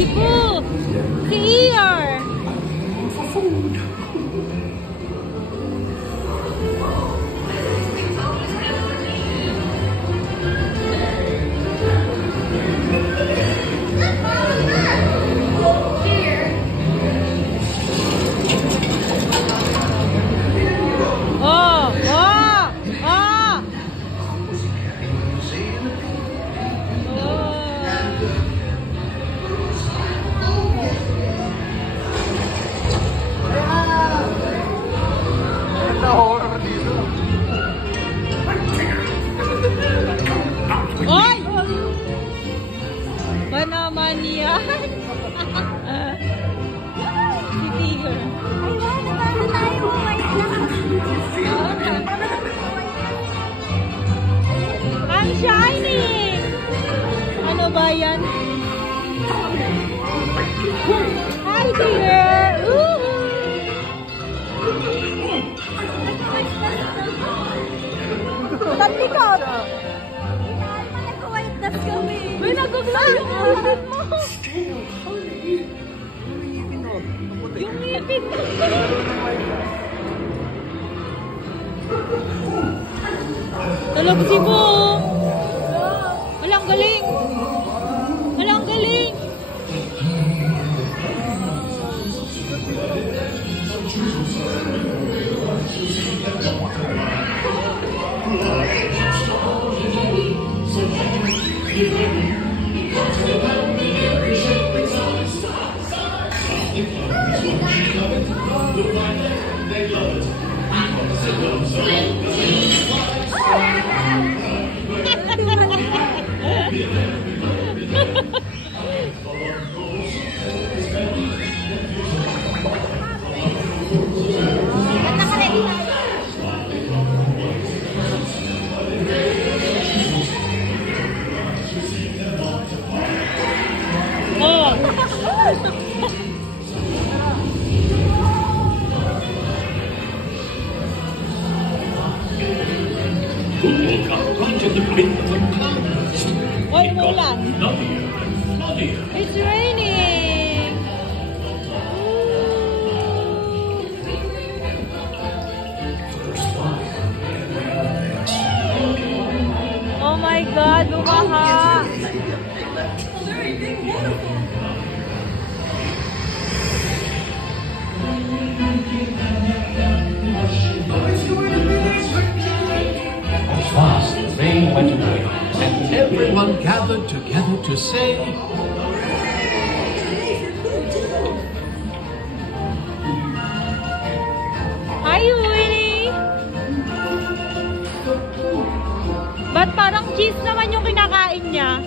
Si Pooh! Si Eeyore! Oy! Ba naman yan? Si Tigger. Ay, wala na tayo. Wait lang. Ang shiny! Ano ba yan? Hi, Tigger! Talikot! Nag-whiteness kami. May naguglaw yung outfit mo! Yung ngipin mo! Talaga si Pooh! Walang galing! Walang galing! Who will come right in the blink of an eye? Oy, umulan. Lovelier and fluffier. It's raining! Oh my God, lumaha! Fast the rain went away, and everyone gathered together to say, Hi, Winnie! Ba't parang cheese naman yung kinakain niya?